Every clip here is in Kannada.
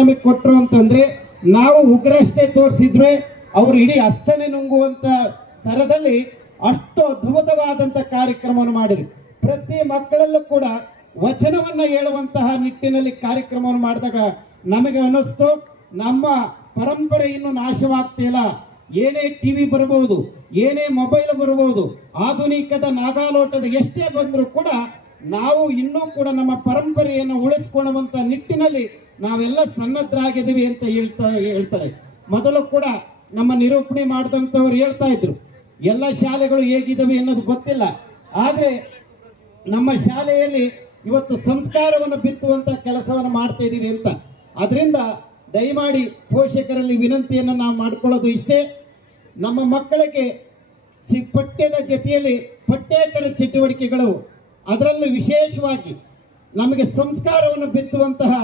ನಮಗೆ ಕೊಟ್ಟರು ಅಂತಂದ್ರೆ ನಾವು ಉಗ್ರಷ್ಟೇ ತೋರಿಸಿದ್ರೆ ಅವರು ಇಡೀ ಅಸ್ತನೆ ನುಂಗುವಂತ ತರದಲ್ಲಿ ಅಷ್ಟು ಅದ್ಭುತವಾದಂಥ ಕಾರ್ಯಕ್ರಮವನ್ನು ಮಾಡಿದ್ರು. ಪ್ರತಿ ಮಕ್ಕಳಲ್ಲೂ ಕೂಡ ವಚನವನ್ನ ಹೇಳುವಂತಹ ನಿಟ್ಟಿನಲ್ಲಿ ಕಾರ್ಯಕ್ರಮವನ್ನು ಮಾಡಿದಾಗ ನಮಗೆ ಅನ್ನಿಸ್ತು ನಮ್ಮ ಪರಂಪರೆ ಇನ್ನು ನಾಶವಾಗ್ತಿಲ್ಲ. ಏನೇ ಟಿವಿ ಬರಬಹುದು, ಏನೇ ಮೊಬೈಲ್ ಬರಬಹುದು, ಆಧುನಿಕದ ನಾಗಾಲೋಟದ ಎಷ್ಟೇ ಬಂದರೂ ಕೂಡ ನಾವು ಇನ್ನೂ ಕೂಡ ನಮ್ಮ ಪರಂಪರೆಯನ್ನು ಉಳಿಸ್ಕೊಳ್ಳುವಂತ ನಿಟ್ಟಿನಲ್ಲಿ ನಾವೆಲ್ಲ ಸನ್ನದ್ಧರಾಗಿದ್ದೀವಿ ಅಂತ ಹೇಳ್ತಾರೆ. ಮೊದಲು ಕೂಡ ನಮ್ಮ ನಿರೂಪಣೆ ಮಾಡಿದಂಥವ್ರು ಹೇಳ್ತಾ ಇದ್ರು ಎಲ್ಲ ಶಾಲೆಗಳು ಹೇಗಿದ್ದಾವೆ ಅನ್ನೋದು ಗೊತ್ತಿಲ್ಲ, ಆದರೆ ನಮ್ಮ ಶಾಲೆಯಲ್ಲಿ ಇವತ್ತು ಸಂಸ್ಕಾರವನ್ನು ಬಿತ್ತುವಂತ ಕೆಲಸವನ್ನು ಮಾಡ್ತಾ ಇದ್ದೀವಿ ಅಂತ. ಅದರಿಂದ ದಯಮಾಡಿ ಪೋಷಕರಲ್ಲಿ ವಿನಂತಿಯನ್ನು ನಾವು ಮಾಡ್ಕೊಳ್ಳೋದು ಇಷ್ಟೇ, ನಮ್ಮ ಮಕ್ಕಳಿಗೆ ಪಠ್ಯದ ಜೊತೆಯಲ್ಲಿ ಪಠ್ಯೇತರ ಚಟುವಟಿಕೆಗಳು, ಅದರಲ್ಲೂ ವಿಶೇಷವಾಗಿ ನಮಗೆ ಸಂಸ್ಕಾರವನ್ನು ಬಿತ್ತುವಂತಹ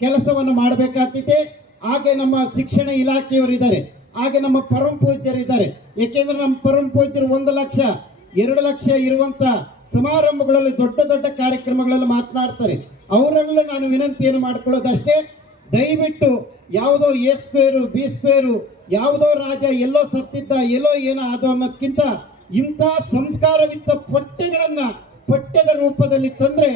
ಕೆಲಸವನ್ನು ಮಾಡಬೇಕಾಗ್ತಿದೆ. ಹಾಗೆ ನಮ್ಮ ಶಿಕ್ಷಣ ಇಲಾಖೆಯವರಿದ್ದಾರೆ, ಹಾಗೆ ನಮ್ಮ ಪರಮ ಪೂಜ್ಯರಿದ್ದಾರೆ. ಏಕೆಂದರೆ ನಮ್ಮ ಪರಮ ಪೂಜ್ಯರು 1 ಲಕ್ಷ 2 ಲಕ್ಷ ಇರುವಂಥ ಸಮಾರಂಭಗಳಲ್ಲಿ ದೊಡ್ಡ ದೊಡ್ಡ ಕಾರ್ಯಕ್ರಮಗಳಲ್ಲಿ ಮಾತನಾಡ್ತಾರೆ. ಅವರೆಲ್ಲ ನಾನು ವಿನಂತಿಯನ್ನು ಮಾಡ್ಕೊಳ್ಳೋದಷ್ಟೇ, ದಯವಿಟ್ಟು ಯಾವುದೋ ಎ ಸ್ಕ್ವೇರು ಬಿ ಸ್ಕ್ವೇರು, ಯಾವುದೋ ರಾಜ ಎಲ್ಲೋ ಸತ್ತಿದ್ದ ಎಲ್ಲೋ ಏನೋ ಅದು ಅನ್ನೋದಕ್ಕಿಂತ ಇಂಥ ಸಂಸ್ಕಾರವಿದ್ದ ಪಠ್ಯಗಳನ್ನು ಪಠ್ಯದ ರೂಪದಲ್ಲಿ ತಂದರೆ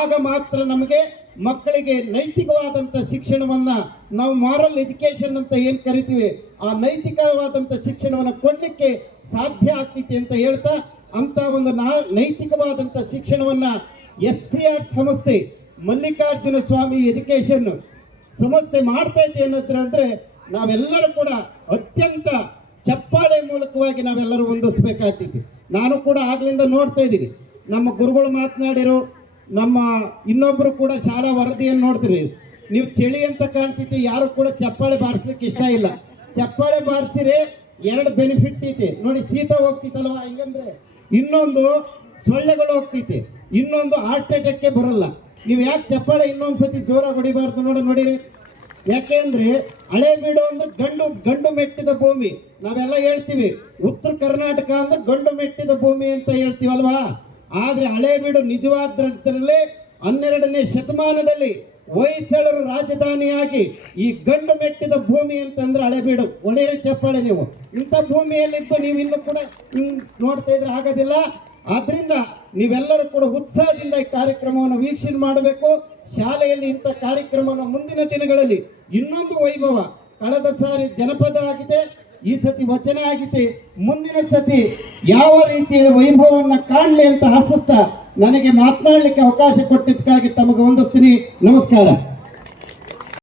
ಆಗ ಮಾತ್ರ ನಮಗೆ ಮಕ್ಕಳಿಗೆ ನೈತಿಕವಾದಂಥ ಶಿಕ್ಷಣವನ್ನು, ನಾವು ಮಾರಲ್ ಎಜುಕೇಶನ್ ಅಂತ ಏನು ಕರಿತೀವಿ, ಆ ನೈತಿಕವಾದಂಥ ಶಿಕ್ಷಣವನ್ನು ಕೊಡಲಿಕ್ಕೆ ಸಾಧ್ಯ ಆಗ್ತೈತಿ ಅಂತ ಹೇಳ್ತಾ, ಅಂತ ಒಂದು ನೈತಿಕವಾದಂಥ ಶಿಕ್ಷಣವನ್ನು SCR ಸಂಸ್ಥೆ, ಮಲ್ಲಿಕಾರ್ಜುನ ಸ್ವಾಮಿ ಎಜುಕೇಶನ್ ಸಂಸ್ಥೆ ಮಾಡ್ತಾ ಇದೆ ಅನ್ನೋದ್ರೆ ನಾವೆಲ್ಲರೂ ಕೂಡ ಅತ್ಯಂತ ಚಪ್ಪಾಳೆ ಮೂಲಕವಾಗಿ ನಾವೆಲ್ಲರೂ ಹೊಂದಿಸ್ಬೇಕಾಗ್ತೈತಿ. ನಾನು ಕೂಡ ಆಗ್ಲಿಂದ ನೋಡ್ತಾ ಇದ್ದೀನಿ, ನಮ್ಮ ಗುರುಗಳು ಮಾತನಾಡಿರೋ, ನಮ್ಮ ಇನ್ನೊಬ್ಬರು ಕೂಡ ಶಾಲಾ ವರದಿಯನ್ನು ನೋಡ್ತೀರಿ. ನೀವು ಚಳಿ ಅಂತ ಕಾಣ್ತೈತಿ, ಯಾರು ಕೂಡ ಚಪ್ಪಾಳೆ ಬಾರಿಸ್ಲಿಕ್ಕೆ ಇಷ್ಟ ಇಲ್ಲ. ಚಪ್ಪಾಳೆ ಬಾರಿಸಿರೆ 2 ಬೆನಿಫಿಟ್ ಐತೆ ನೋಡಿ, ಶೀತ ಹೋಗ್ತಿತ್ತಲ್ವ, ಹಿಂಗಂದ್ರೆ ಇನ್ನೊಂದು ಸೊಳ್ಳೆಗಳು ಹೋಗ್ತೈತೆ, ಇನ್ನೊಂದು ಹಾರ್ಟ್ ಅಟ್ಯಾಕ್ಗೆ ಬರಲ್ಲ. ನೀವು ಯಾಕೆ ಚಪ್ಪಾಳೆ ಇನ್ನೊಂದ್ಸತಿ ಜೋರಾಗಿ ಹೊಡಿಬಾರ್ದು ನೋಡಿರಿ. ಯಾಕೆಂದ್ರೆ ಹಳೇಬೀಡು ಅಂದ್ರೆ ಗಂಡು ಮೆಟ್ಟಿದ ಭೂಮಿ. ನಾವೆಲ್ಲ ಹೇಳ್ತೀವಿ ಉತ್ತರ ಕರ್ನಾಟಕ ಅಂದ್ರೆ ಗಂಡು ಮೆಟ್ಟಿದ ಭೂಮಿ ಅಂತ ಹೇಳ್ತೀವಲ್ವಾ. ಆದ್ರೆ ಹಳೇಬೀಡು ನಿಜವಾದ್ರಲ್ಲೇ 12ನೇ ಶತಮಾನದಲ್ಲಿ ಹೊಯ್ಸಳರು ರಾಜಧಾನಿಯಾಗಿ ಈ ಗಂಡು ಮೆಟ್ಟಿದ ಭೂಮಿ ಅಂತಂದ್ರೆ ಹಳೇಬೀಡು. ಒಳ್ಳೆಯ ಚಪ್ಪಾಳೆ. ನೀವು ಇಂಥ ಭೂಮಿಯಲ್ಲಿದ್ದು ನೀವು ಇನ್ನೂ ಕೂಡ ನೋಡ್ತಾ ಇದ್ರೆ ಆಗೋದಿಲ್ಲ. ಆದ್ರಿಂದ ನೀವೆಲ್ಲರೂ ಕೂಡ ಉತ್ಸಾಹದಿಂದ ಈ ಕಾರ್ಯಕ್ರಮವನ್ನು ವೀಕ್ಷಣೆ ಮಾಡಬೇಕು. ಶಾಲೆಯಲ್ಲಿ ಇಂಥ ಕಾರ್ಯಕ್ರಮವನ್ನು ಮುಂದಿನ ದಿನಗಳಲ್ಲಿ ಇನ್ನೊಂದು ವೈಭವ, ಕಳೆದ ಸಾರಿ ಜನಪದ ಆಗಿದೆ, ಈ ಸತಿ ವಚನ ಆಗಿದೆ, ಮುಂದಿನ ಸತಿ ಯಾವ ರೀತಿಯ ವೈಭವವನ್ನು ಕಾಣಲಿ ಅಂತ ಆಶಿಸ್ತಾ ನನಗೆ ಮಾತನಾಡಲಿಕ್ಕೆ ಅವಕಾಶ ಕೊಟ್ಟಿದ್ದಕ್ಕಾಗಿ ತಮಗೆ ವಂದಿಸ್ತೀನಿ. ನಮಸ್ಕಾರ.